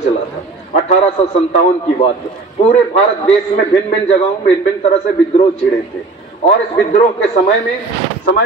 चला था। 1857 की बात है। पूरे भारत देश में भिन्न भिन्न जगहों में भिन्न भिन्न तरह से विद्रोह छिड़े थे और इस विद्रोह के समय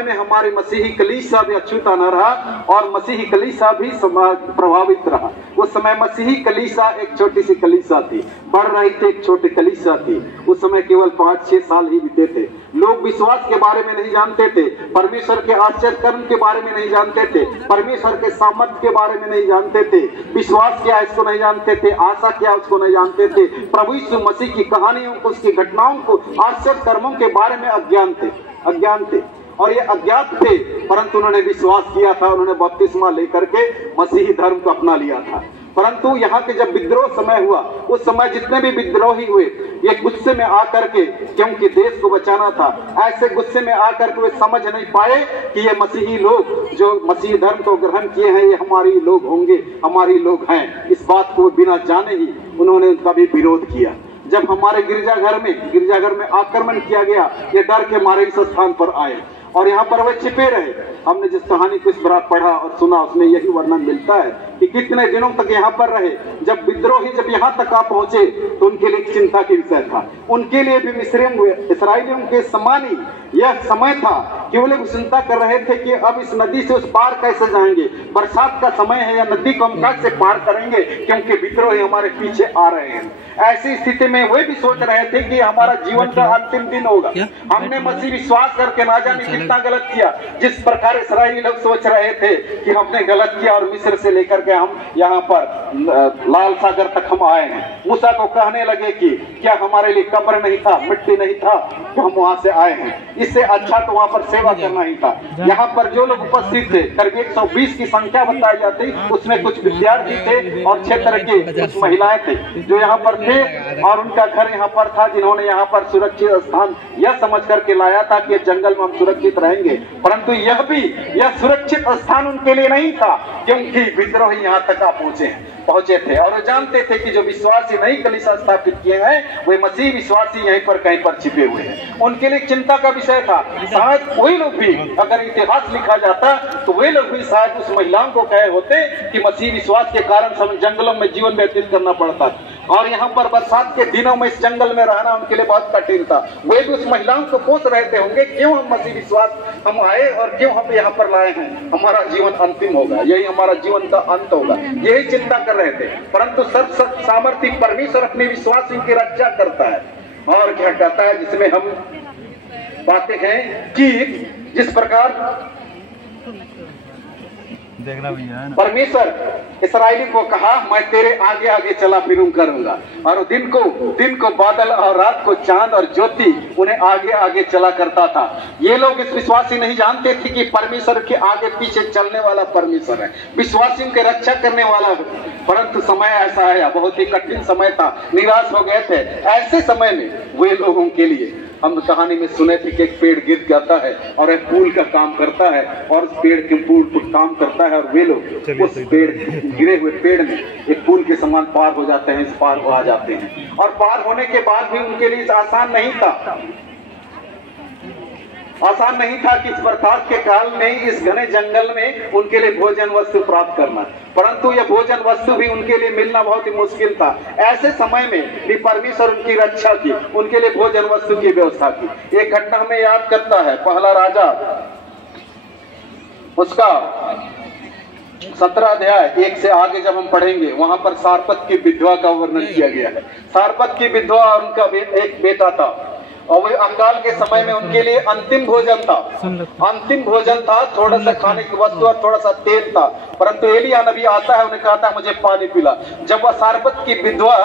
में हमारे मसीही कलीसिया भी अछूता न रहा और मसीही कलीसिया भी प्रभावित रहा। उस समय मसीही कलीसिया एक छोटी सी कलीसिया थी, बढ़ रही थी, एक छोटी कलीसिया थी। उस समय केवल 5-6 साल ही बीते थे। लोग विश्वास के बारे में नहीं जानते थे, परमेश्वर के आश्चर्य कर्म के बारे में नहीं जानते थे, परमेश्वर के सामर्थ्य के बारे में नहीं जानते थे, विश्वास क्या है इसको नहीं जानते थे, आशा क्या है उसको नहीं जानते थे, प्रभु यीशु मसीह की कहानियों को, उसकी घटनाओं को, आश्चर्य कर्मों के बारे में अज्ञान थे और ये अज्ञात थे। परंतु उन्होंने विश्वास किया था, उन्होंने बपतिस्मा लेकर के मसीही धर्म को अपना लिया था। परंतु यहाँ के जब विद्रोह समय हुआ, उस समय जितने भी विद्रोही हुए ये गुस्से में आकर के, क्योंकि देश को बचाना था, ऐसे गुस्से में आकर के वे समझ नहीं पाए कि ये मसीही लोग जो मसीही धर्म को ग्रहण किए हैं ये हमारी लोग होंगे, हमारी लोग हैं। इस बात को बिना जाने ही उन्होंने उनका भी विरोध किया। जब हमारे गिरजाघर में आक्रमण किया गया, ये डर के मारे इस स्थान पर आए और यहाँ पर वे छिपे रहे। हमने जिस कहानी को इस बार पढ़ा और सुना उसमें यही वर्णन मिलता है कि कितने दिनों तक यहाँ पर रहे। जब विद्रोही जब यहाँ तक आ पहुंचे तो उनके लिए चिंता की विषय था। उनके लिए भी मिस्रियों इसराइलियों के समान ही यह समय था कि वो लोग चिंता कर रहे थे कि अब इस नदी से उस पार कैसे जाएंगे, बरसात का समय है या नदी को हम कैसे पार करेंगे, क्योंकि विद्रोही हमारे पीछे आ रहे हैं। ऐसी स्थिति में वे भी सोच रहे थे कि हमारा जीवन का अंतिम दिन होगा। हमने मसीह विश्वास करके ना जाने कितना गलत किया। जिस प्रकार इस्राएली लोग सोच रहे थे कि हमने गलत किया और मिस्र से लेकर के हम यहाँ पर लाल सागर तक हम आए हैं। मूसा को कहने लगे कि क्या हमारे लिए कब्र नहीं था, मिट्टी नहीं था कि हम वहां से आए हैं। इससे अच्छा तो वहां पर सेवा करना ही था। यहाँ पर जो लोग उपस्थित थे करीब 120 की संख्या बताई जाती, उसमें कुछ विद्यार्थी थे और क्षेत्र के कुछ महिलाएं थे जो यहाँ पर थे और उनका घर यहाँ पर था, जिन्होंने यहाँ पर सुरक्षित स्थान यह समझ करके लाया था कि जंगल में हम सुरक्षित रहेंगे। परंतु यह सुरक्षित स्थान उनके लिए नहीं था, क्योंकि विद्रोही यहाँ तक आ पहुंचे थे और वो जानते थे कि जो विश्वासी नई कलीसिया स्थापित किए हैं वे मसीह विश्वासी यहीं पर कहीं पर छिपे हुए हैं। उनके लिए चिंता का विषय था। शायद वही लोग भी, अगर इतिहास लिखा जाता तो वे लोग भी शायद उस महिलाओं को कहे होते कि मसीह विश्वास के कारण हम जंगलों में जीवन व्यतीत करना पड़ता और यहाँ पर बरसात के दिनों में इस जंगल में रहना उनके लिए बहुत कठिन था। वे भी उस महिलाओं को पूछ रहे होंगे क्यों हम मसीह विश्वास हम आए और क्यों हम यहाँ पर लाए हैं, हमारा जीवन अंतिम होगा, यही हमारा जीवन का अंत होगा, यही चिंता कर रहे थे। परंतु सर्व सामर्थी परमेश्वर अपने विश्वासियों की रक्षा करता है और क्या कहता है, जिसमें हम पाते हैं कि जिस प्रकार देखना भैया है ना, परमेश्वर इस्राएली को कहा मैं तेरे आगे आगे चला फिरूं करूंगा, और दिन को बादल और रात को चांद और ज्योति उन्हें आगे आगे चला करता था। ये लोग इस विश्वासी नहीं जानते थे कि परमेश्वर के आगे पीछे चलने वाला परमेश्वर है, विश्वासियों की रक्षा करने वाला है। परंतु समय ऐसा आया, बहुत ही कठिन समय था, निराश हो गए थे। ऐसे समय में वे लोगों के लिए हम कहानी में सुने थे कि एक पेड़ गिर जाता है और एक पुल का काम करता है और उस पेड़ के पुल पर काम करता है और वे लोग उस पेड़ गिरे हुए पेड़ में एक पुल के समान पार हो जाते हैं, इस पार आ जाते हैं। और पार होने के बाद भी उनके लिए आसान नहीं था कि इस बरसात के काल में इस घने जंगल में उनके लिए भोजन वस्तु प्राप्त करना, परंतु यह भोजन वस्तु भी उनके लिए मिलना बहुत ही मुश्किल था। ऐसे समय में भी परमेश्वर उनकी रक्षा की, उनके लिए भोजन वस्तु की व्यवस्था की। एक घटना हमें याद करता है, पहला राजा उसका 17 अध्याय 1 से आगे जब हम पढ़ेंगे वहां पर सारपत की विधवा का वर्णन किया गया है। सारपत की विधवा और उनका एक बेटा था और वे अकाल के समय में उनके लिए अंतिम भोजन था, थोड़ा सा खाने की वस्तु और थोड़ा सा तेल था। परंतु एलिया नबी आता है, उन्हें कहता है मुझे पानी पिला। जब वह सारपत की विधवा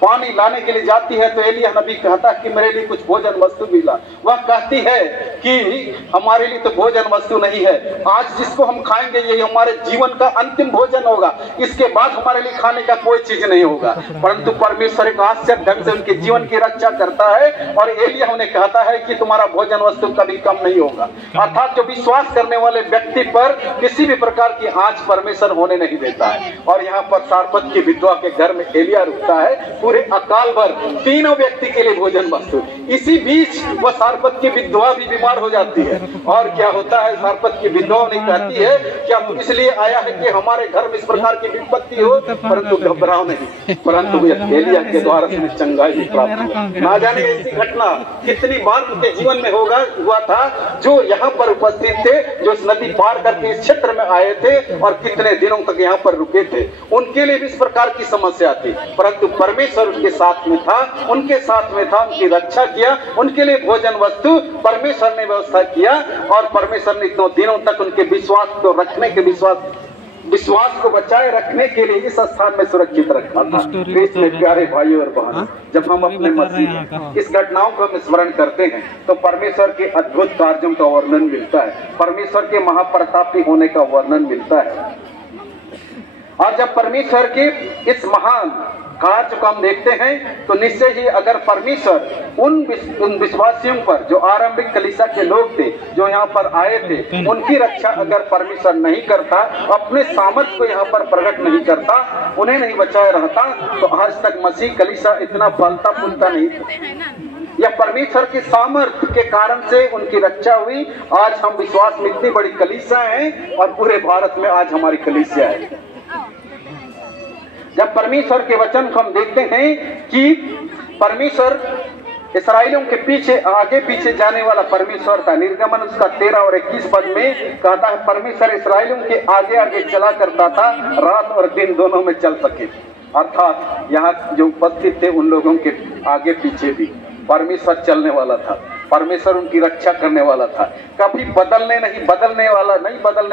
पानी लाने के लिए जाती है तो एलिया नबी कहता है कि मेरे लिए कुछ भोजन वस्तु मिला। वह कहती है कि हमारे लिए तो भोजन वस्तु नहीं है, आज जिसको हम खाएंगे यही हमारे जीवन का अंतिम भोजन होगा, इसके बाद हमारे लिए खाने का कोई चीज नहीं होगा। परंतु परमेश्वर एक आश्चर्य ढंग से उनके जीवन की रक्षा करता है और एलिया उन्हें कहता है कि तुम्हारा भोजन वस्तु कभी कम नहीं होगा। अर्थात जो विश्वास करने वाले व्यक्ति पर किसी भी प्रकार की आंच परमेश्वर होने नहीं देता है। और यहाँ पर सारपत की विधवा के घर में एलिया रुकता है, पूरे अकाल भर तीनों व्यक्ति के लिए भोजन वस्तु। इसी बीच वह सारपत की विधवा भी बीमार पार हो जाती है। और क्या होता है, सारपत की विधवा नहीं कहती है क्या तू इसलिए आया है कि हमारे घर में इस प्रकार की विपत्ति हो, परंतु घबराओ नहीं, परंतु एलिया के द्वारा तुम्हें चंगाई भी प्राप्त हुआ। ना जाने ऐसी घटना कितनी बार उनके जीवन में हुआ था, जो यहाँ पर उपस्थित थे, जो इस नदी पार करके इस क्षेत्र में आए थे और कितने दिनों तक यहाँ पर रुके थे, उनके लिए भी इस प्रकार की समस्या थी, परंतु परमेश्वर उनके साथ में था, उनके साथ में था, उनकी रक्षा किया, उनके लिए भोजन वस्तु परमेश्वर ने व्यवस्था किया और परमेश्वर ने इतने दिनों तक उनके विश्वास को रखने के विश्वास को बचाए रखने के लिए इस स्थान में सुरक्षित रखा था। इसलिए प्यारे भाइयों और बहनों, जब हम अपने मसीह इस घटनाओं को हम स्मरण करते हैं तो परमेश्वर के अद्भुत कार्यों का वर्णन मिलता है, परमेश्वर के महाप्रतापी होने का वर्णन मिलता है। और जब परमेश्वर के इस महान कार्य को हम देखते हैं तो निश्चय ही अगर परमेश्वर उन विश्वासियों पर, जो आरंभिक कलीसिया के लोग थे, जो यहाँ पर आए थे, उनकी रक्षा अगर परमेश्वर नहीं करता, अपने सामर्थ्य को यहाँ पर प्रकट नहीं करता, उन्हें नहीं बचाए रहता, तो आज तक मसीह कलीसिया इतना फलता फूलता नहीं था। या परमेश्वर के सामर्थ्य के कारण से उनकी रक्षा हुई। आज हम विश्वास में इतनी बड़ी कलीसिया हैं और पूरे भारत में आज हमारी कलीसिया है। जब परमेश्वर के वचन को हम देखते हैं कि परमेश्वर इस्राएलियों के पीछे आगे पीछे जाने वाला परमेश्वर था। निर्गमन उसका 13 और 21 पद में कहता है परमेश्वर इस्राएलियों के आगे आगे चला करता था, रात और दिन दोनों में चल सके। अर्थात यहाँ जो उपस्थित थे उन लोगों के आगे पीछे भी परमेश्वर चलने वाला था, परमेश्वर उनकी रक्षा करने वाला था। कभी बदलने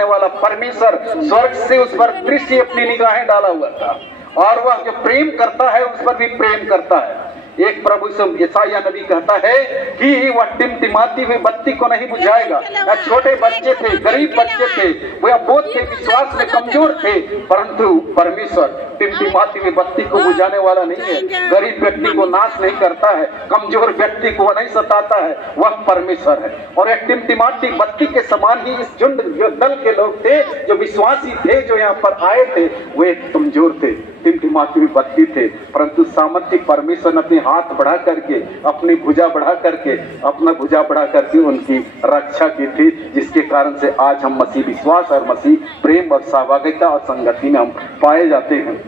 वाला परमेश्वर स्वर्ग से उस पर दृष्टि अपनी निगाहें डाला हुआ था और वह जो प्रेम करता है उस पर भी प्रेम करता है। एक प्रभु यशायाह नबी कहता है कि वह टिमटिमाती हुई बत्ती को नहीं बुझाएगा। छोटे बच्चे थे, गरीब बच्चे थे, वह बोध के विश्वास में कमजोर थे, परंतु परमेश्वर टिमटिमाती हुई बत्ती को बुझाने वाला नहीं है। गरीब व्यक्ति को नाश नहीं करता है, कमजोर व्यक्ति को वह नहीं सताता है, वह परमेश्वर है। और एक टिमटिमाती बत्ती के समान ही इस झुंड जो दल के लोग थे, जो विश्वासी थे, जो यहाँ पर आए थे, वे कमजोर थे, टिमटिमाती हुई बत्ती थे, परंतु सामर्थ्य परमेश्वर ने अपने हाथ बढ़ा करके, अपनी भुजा बढ़ा करके उनकी रक्षा की थी, जिसके कारण से आज हम मसीह विश्वास और मसीह प्रेम और सहभागिता और संगति में हम पाए जाते हैं।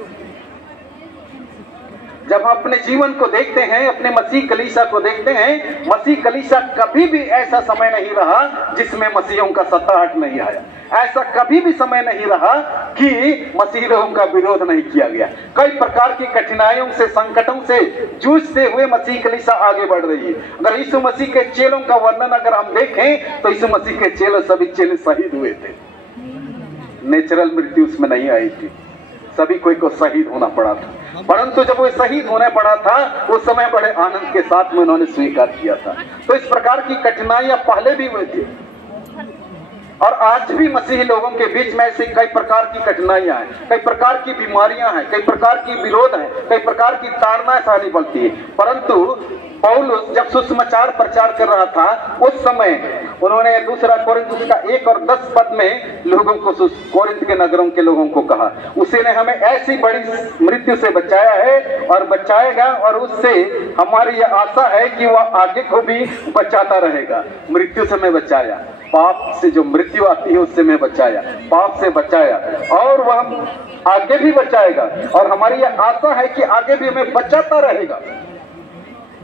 जब हम अपने जीवन को देखते हैं, अपने मसीह कलीसिया को देखते हैं, मसीह कलीसिया कभी भी ऐसा समय नहीं रहा जिसमें मसीहों का सताहट नहीं आया। ऐसा कभी भी समय नहीं रहा कि मसीहों का विरोध नहीं किया गया। कई प्रकार की कठिनाइयों से, संकटों से जूझते हुए मसीह कलीसिया आगे बढ़ रही है। अगर यीशु मसीह के चेलों का वर्णन अगर हम देखें तो यीशु मसीह के चेले, सभी चेले शहीद हुए थे। नेचुरल मृत्यु उसमें नहीं आई थी, सभी कोई को शहीद होना पड़ा था। परंतु जब वो शहीद होने पड़ा था उस समय बड़े आनंद के साथ में उन्होंने स्वीकार किया था। तो इस प्रकार की कठिनाइयां पहले भी हुई थी और आज भी मसीही लोगों के बीच में ऐसी कई प्रकार की कठिनाइयां हैं, कई प्रकार की बीमारियां हैं, कई प्रकार की विरोध हैं, कई प्रकार की ताड़नाएं सहनी पड़ती है। परंतु पौलुस जब सुसमाचार प्रचार कर रहा था उस समय उन्होंने दूसरा कोरिन्थियों का 1 और 10 पद में लोगों को, कोरिन्थ के नगरों के लोगों को कहा, उसी ने हमें ऐसी बड़ी मृत्यु से बचाया है और बचाएगा, और उससे हमारी यह आशा है कि वह आगे को भी बचाता रहेगा। मृत्यु से मैं बचाया, पाप से जो मृत्यु आती है उससे मैं बचाया, पाप से बचाया, और वह आगे भी बचाएगा। और हमारी यह आशा है कि आगे भी हमें बचाता रहेगा,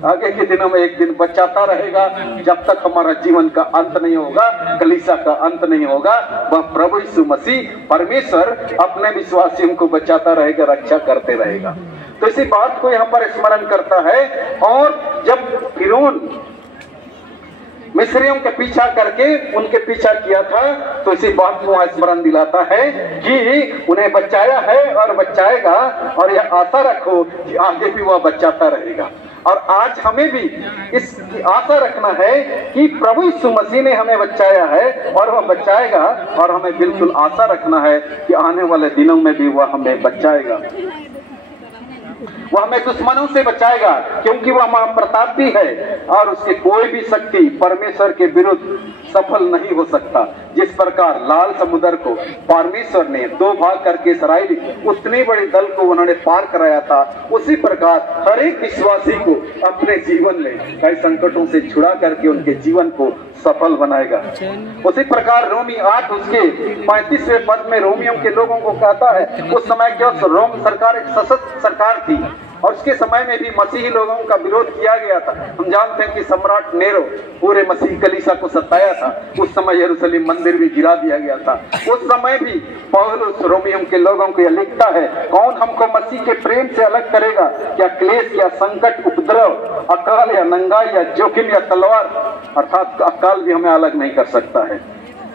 आगे के दिनों में एक दिन बचाता रहेगा। जब तक हमारा जीवन का अंत नहीं होगा, कलीसिया का अंत नहीं होगा, वह प्रभु यीशु मसीह परमेश्वर अपने विश्वासियों को बचाता रहेगा, रक्षा करते रहेगा। तो इसी बात को यहाँ पर स्मरण करता है। और जब फिरौन मिस्रियों के पीछा करके उनके पीछा किया था तो इसी बात को स्मरण दिलाता है कि उन्हें बचाया है और बचाएगा, और यह आशा रखो कि आगे भी वह बचाता रहेगा। और आज हमें भी इसकी आशा रखना है कि प्रभु यीशु मसीह ने हमें बचाया है और वह बचाएगा, और हमें बिल्कुल आशा रखना है कि आने वाले दिनों में भी वह हमें बचाएगा, वह हमें दुश्मनों से बचाएगा, क्योंकि वह महाप्रतापी है और उसकी कोई भी शक्ति परमेश्वर के विरुद्ध सफल नहीं हो सकता। जिस प्रकार लाल समुद्र को परमेश्वर ने 2 भाग करके इस्राएली उतनी बड़ी दल को उन्होंने पार कराया था, उसी प्रकार हर एक विश्वासी को अपने जीवन में कई संकटों से छुड़ा करके उनके जीवन को सफल बनाएगा। उसी प्रकार रोमी 8 उसके 35वें पद में रोमियों के लोगों को कहता है, उस समय क्या रोम सरकार एक सशक्त सरकार थी और उसके समय में भी मसीही लोगों का विरोध किया गया था। हम जानते हैं कि सम्राट नेरो पूरे मसीह कलीसिया को सताया था। उस समय यरूशलेम मंदिर भी गिरा दिया गया था। उस समय भी पौलुस रोमियों के लोगों को यह लिखता है, कौन हमको मसीह के प्रेम से अलग करेगा? क्या क्लेश या संकट, उपद्रव, अकाल या नंगाई या जोखिम या तलवार? अर्थात अकाल भी हमें अलग नहीं कर सकता है,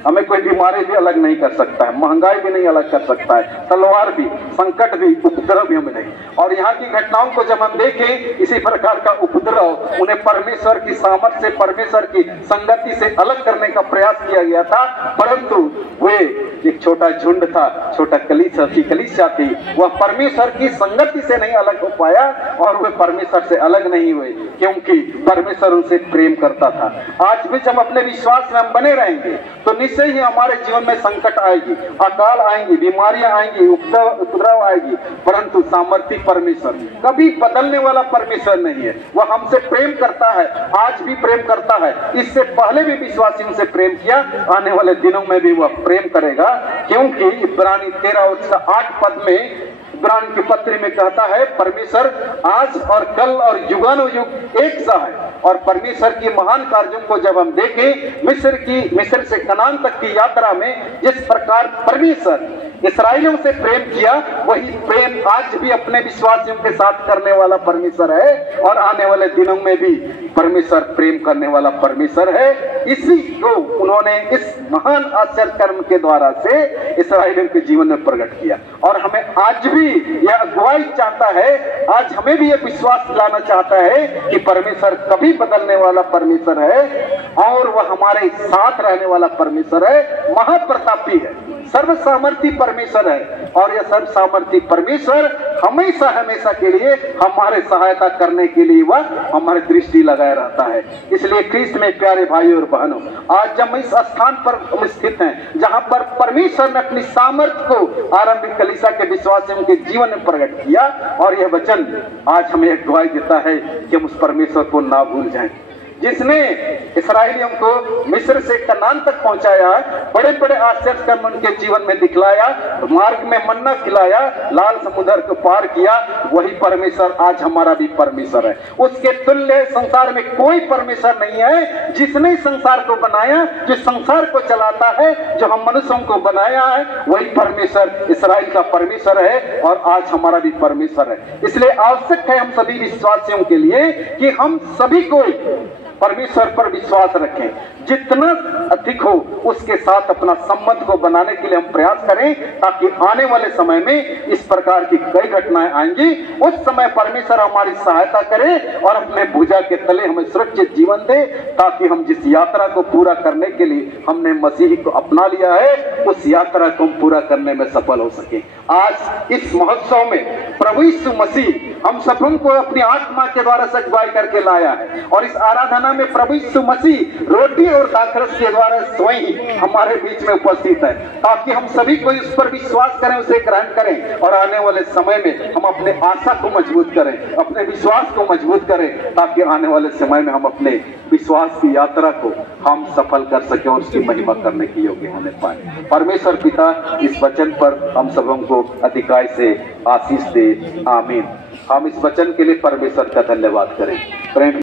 हमें कोई बीमारी भी अलग नहीं कर सकता है, महंगाई भी नहीं अलग कर सकता है, तलवार भी, संकट भी, उपद्रव भी हमें नहीं। और यहाँ की घटनाओं को जब हम देखें, इसी प्रकार का उपद्रव उन्हें परमेश्वर की सामर्थ्य से, परमेश्वर की संगति से अलग करने का प्रयास किया गया था, परंतु वे एक छोटा झुंड था, छोटा कलीसिया थी, वह परमेश्वर की संगति से नहीं अलग हो पाया और वे परमेश्वर से अलग नहीं हुए, क्योंकि परमेश्वर उनसे प्रेम करता था। आज भी जब अपने विश्वास में हम बने रहेंगे तो निश्चय ही हमारे जीवन में संकट आएगी, अकाल आएंगी, बीमारियां आएंगी, उपद्रव आएगी, परंतु सामर्थी परमेश्वर कभी बदलने वाला परमेश्वर नहीं है। वह हमसे प्रेम करता है, आज भी प्रेम करता है, इससे पहले भी विश्वासियों से प्रेम किया, आने वाले दिनों में भी वह प्रेम करेगा, क्योंकि इब्रानी 13:8 पद में इब्रानी की पत्री में कहता है, परमेश्वर आज और कल और युगानुयुग एक सा है। और परमेश्वर की महान कार्यों को जब हम देखें, मिस्र से कनान तक की यात्रा में जिस प्रकार परमेश्वर इस्राएलियों से प्रेम किया, वही प्रेम आज भी अपने विश्वासियों के साथ करने वाला परमेश्वर है और आने वाले दिनों में भी परमेश्वर प्रेम करने वाला परमेश्वर है। इसी को उन्होंने इस महान आश्चर्य कर्म के द्वारा से इस्राएलियों के जीवन में प्रकट किया और हमें आज भी यह अगुवाई चाहता है, आज हमें भी यह विश्वास दिलाना चाहता है कि परमेश्वर कभी बदलने वाला परमेश्वर है और वह हमारे साथ रहने वाला परमेश्वर है, महाप्रतापी है, सर्वसामर्थी परमेश्वर है। और यह सर्वसामर्थी परमेश्वर हमेशा हमेशा के लिए हमारे सहायता करने के लिए वह हमारी दृष्टि लगाए रहता है। इसलिए ख्रीस्त में प्यारे भाइयों और बहनों, आज जब हम इस स्थान पर हम स्थित हैं जहां पर परमेश्वर ने अपनी सामर्थ्य को आरंभिक कलीसिया के विश्वासियों के जीवन में प्रकट किया, और यह वचन आज हमें एक गवाही देता है कि हम उस परमेश्वर को ना भूल जाएं जिसने इस्राएलियों को मिस्र से कनान तक पहुंचाया, बड़े बड़े आश्चर्य कर्म उनके जीवन में दिखलाया, मार्ग में मन्ना खिलाया, लाल समुद्र को पार किया, वही परमेश्वर आज हमारा भी परमेश्वर है। उसके तुल्य संसार में कोई परमेश्वर नहीं है। जिसने संसार को बनाया, जो संसार को चलाता है, जो हम मनुष्यों को बनाया है, वही परमेश्वर इस्राएल का परमेश्वर है और आज हमारा भी परमेश्वर है। इसलिए आवश्यक है हम सभी विश्वासियों के लिए कि हम सभी को परमेश्वर पर विश्वास रखें, जितना अधिक हो उसके साथ अपना संबंध को बनाने के लिए हम प्रयास करें, ताकि आने वाले समय में इस प्रकार की कई घटनाएं आएंगी, उस समय परमेश्वर हमारी सहायता करे और अपने भुजा के तले हमें सुरक्षित जीवन दे, ताकि हम जिस यात्रा को पूरा करने के लिए हमने मसीह को अपना लिया है, उस यात्रा को हम पूरा करने में सफल हो सके। आज इस महोत्सव में प्रभु यीशु मसीह हम सबों को अपनी आत्मा के द्वारा अगुवाई करके लाया है और इस आराधना में प्रभु यीशु मसीह रोटी और दाखरस के द्वारा स्वयं हमारे बीच में उपस्थित है, ताकि हम सभी को इस पर विश्वास करें, उसे ग्रहण करें और आने वाले समय में हम अपने आशा को मजबूत करें, अपने विश्वास को मजबूत करें, ताकि आने वाले समय में हम अपने विश्वास की यात्रा को हम सफल कर सकें और उसकी महिमा करने की योग्य होने पाए। परमेश्वर पिता इस वचन पर हम सबों को अधिकाई से आशीष दे। आमीन। हम इस वचन के लिए परमेश्वर का धन्यवाद करें। प्रेम